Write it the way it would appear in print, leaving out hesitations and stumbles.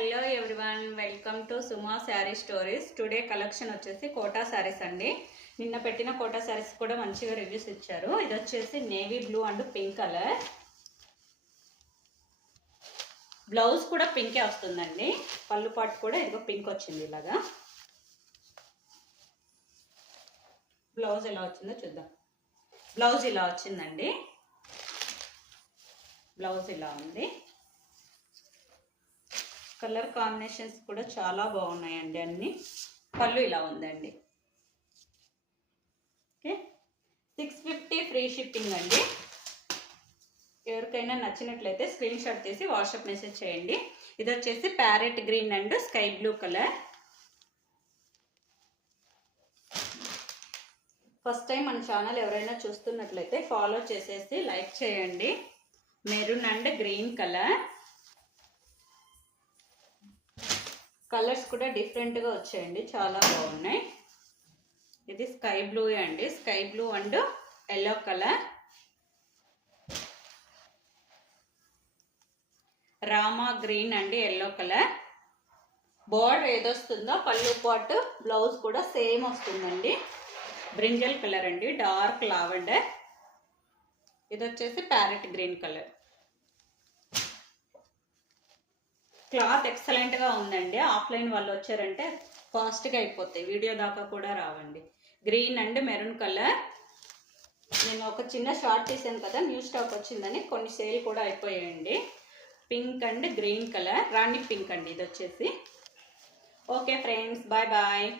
Hello everyone, welcome to Suma sari stories. Today collection వచ్చేసి quota saris అండి. నిన్న పెట్టిన కోటా శారీస్ కూడా మంచిగా రివ్యూస్ ఇచ్చారు. ఇది వచ్చేసి navy blue and pink colour. Blouse కూడా పింకే వస్తుందండి. పళ్ళు పాటు కూడా ఇదిగో పింక్ వచ్చింది. ఇలాగా బ్లౌజ్ ఎలా వచ్చిందో చూద్దాం. బ్లౌజ్ ఇలా వచ్చిందండి. బ్లౌజ్ ఇలా ఉంది. కలర్ కాంబినేషన్స్ కూడా చాలా బాగున్నాయండి అన్ని. పళ్ళు ఇలా ఉందండి. ఓకే, 650 ఫ్రీ షిప్పింగ్ అండి. ఎవరికైనా నచ్చినట్లయితే స్క్రీన్ షాట్ తీసి వాట్సాప్ మెసేజ్ చేయండి. ఇది వచ్చేసి parrot green and sky blue colour. First time మన ఛానల్ ఎవరైనా చూస్తున్నట్లయితే ఫాలో చేసేసి లైక్ చేయండి. Maroon and green colour. Colours కూడా డిఫరెంట్గా వచ్చాయండి, చాలా బాగున్నాయి. ఇది స్కై బ్లూ అండి. Sky blue and yellow colour. Rama green అండి, ఎల్లో కలర్. బోర్డర్ ఏదొస్తుందో పళ్ళు పాటు బ్లౌజ్ కూడా సేమ్ వస్తుందండి. బ్రింజల్ కలర్ అండి, డార్క్ లావెండర్. ఇది వచ్చేసి ప్యారెట్ గ్రీన్ కలర్. క్లాత్ ఎక్సలెంట్గా ఉందండి. ఆఫ్లైన్ వాళ్ళు వచ్చారంటే ఫాస్ట్గా అయిపోతాయి, వీడియో దాకా కూడా రావండి. Green and maroon colour. నేను ఒక చిన్న షార్ట్ తీసాను కదా, న్యూ స్టాక్ వచ్చిందని కొన్ని సేల్ కూడా అయిపోయాయండి. పింక్ అండ్ గ్రీన్ కలర్, రాణి పింక్ అండి ఇది వచ్చేసి. Okay friends, bye bye.